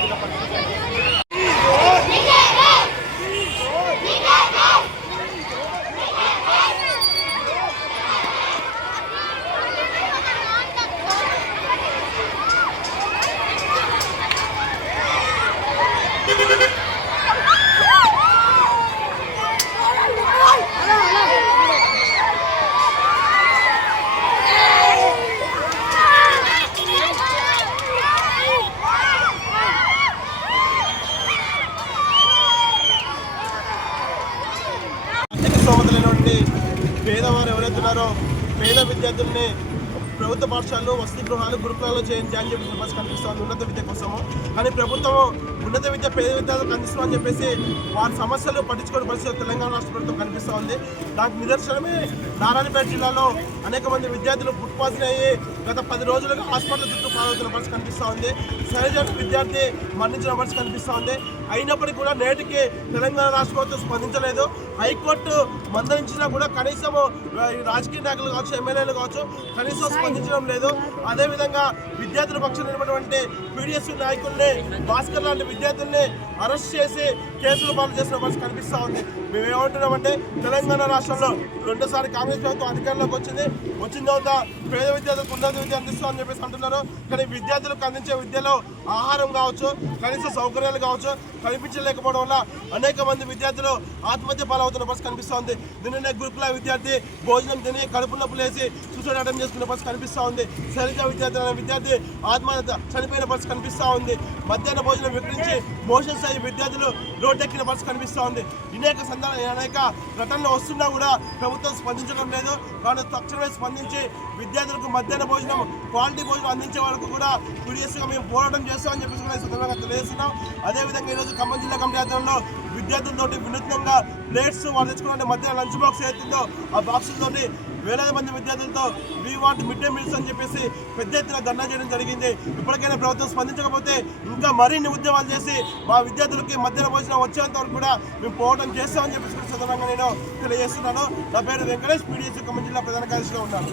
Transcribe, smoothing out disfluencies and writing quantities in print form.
జిల్లా పరిస్థితి. స్తోమతలైనటువంటి పేదవారు ఎవరైతే ఉన్నారో పేద విద్యార్థుల్ని ప్రభుత్వ పాఠశాలలో వసతి గృహాలు గురుకులాల్లో జాయిన్ చెప్పి సిలబస్ కనిపిస్తుంది ఉన్నత విద్య కోసము. కానీ ప్రభుత్వం ఉన్నత విద్య పేద విద్యార్థులకు అందిస్తామని చెప్పేసి వారి సమస్యలు పట్టించుకోని పరిస్థితి తెలంగాణ రాష్ట్ర ప్రభుత్వం కనిపిస్తూ ఉంది. దానికి నిదర్శనమే నారాయణపేట జిల్లాలో అనేక మంది విద్యార్థులు ఫుడ్ పాయిజన్ అయ్యి గత 10 రోజులుగా హాస్పిటల్ చుట్టూ పాల్గొతున్న పరిస్థితి కనిపిస్తూ ఉంది. సరిజన విద్యార్థి మరణించిన పరిస్థితి కనిపిస్తూ ఉంది. అయినప్పటికీ కూడా నేటికి తెలంగాణ రాష్ట్ర ప్రభుత్వం స్పందించలేదు. హైకోర్టు మందలించినా కూడా కనీసం రాజకీయ నాయకులు కావచ్చు, ఎమ్మెల్యేలు కావచ్చు కనీసం స్పందించడం లేదు. అదేవిధంగా విద్యార్థుల పక్షాన ఉన్నటువంటి పీడిఎస్ నాయకుల్ని, భాస్కర్ లాంటి విద్యార్థుల్ని అరెస్ట్ చేసి కేసులు పాలు చేసిన పరిస్థితి కనిపిస్తూ ఉంది. మేము ఏమంటున్నామంటే తెలంగాణ రాష్ట్రంలో రెండోసారి కాంగ్రెస్ ప్రభుత్వం అధికారంలోకి వచ్చిన తర్వాత పేద విద్యార్థులకు ఉన్నత విద్య అందిస్తామని చెప్పేసి అంటున్నారు. కానీ విద్యార్థులకు అందించే విద్యలో ఆహారం కావచ్చు, కనీస సౌకర్యాలు కావచ్చు కనిపించలేకపోవడం వల్ల అనేక మంది విద్యార్థులు ఆత్మహత్య పాలవుతున్న పరిస్థితి కనిపిస్తూ నిన్ననే గురుకుల విద్యార్థి భోజనం తిని కడుపు నొప్పులు వేసి సూసైడ్ అటెంప్ట్ చేసుకున్న పరిస్థితి కనిపిస్తూ ఉంది. సరిత విద్యార్థి ఆత్మహత్య చనిపోయిన పరిస్థితి కనిపిస్తూ ఉంది. మధ్యాహ్న భోజనం విక్రించి మోషన్స్ అయ్యి విద్యార్థులు రోడ్డెక్కిన పరిస్థితి కనిపిస్తూ ఉంది. అనేక ఘటనలు వస్తున్నా కూడా ప్రభుత్వం స్పందించడం లేదు. కానీ తక్షణమే స్పందించి విద్యార్థులకు మధ్యాహ్న భోజనం, క్వాలిటీ భోజనం అందించే వరకు కూడా పీడిఎస్గా మేము పోరాటం చేస్తామని చెప్పేసి కూడా సందర్భంగా తెలియజేస్తున్నాం. అదేవిధంగా ఈరోజు ఖమ్మం జిల్లా కమిటీ ఆధ్వర్యంలో విద్యార్థులతోటి వినూత్నంగా ప్లేట్స్ వాళ్ళు తెచ్చుకున్న మధ్య లంచ్ బాక్స్ ఏతుందో ఆ బాక్సులతోటి వేలాది మంది విద్యార్థులతో we want mid day meals అని చెప్పేసి పెద్ద ఎత్తున ధర్నా చేయడం జరిగింది. ఇప్పటికైనా ప్రభుత్వం స్పందించకపోతే ఇంకా మరిన్ని ఉద్యమాలు చేసి మా విద్యార్థులకి మధ్యాహ్న భోజనం వచ్చేంత వరకు కూడా మేము పోవడం చేస్తామని చెప్పేసి సందర్భంగా నేను తెలియజేస్తున్నాను. నా పేరు వెంకటేష్, పీడిఎస్ ఖమ్మం జిల్లా ప్రధాన కార్యదర్శిగా ఉన్నాను.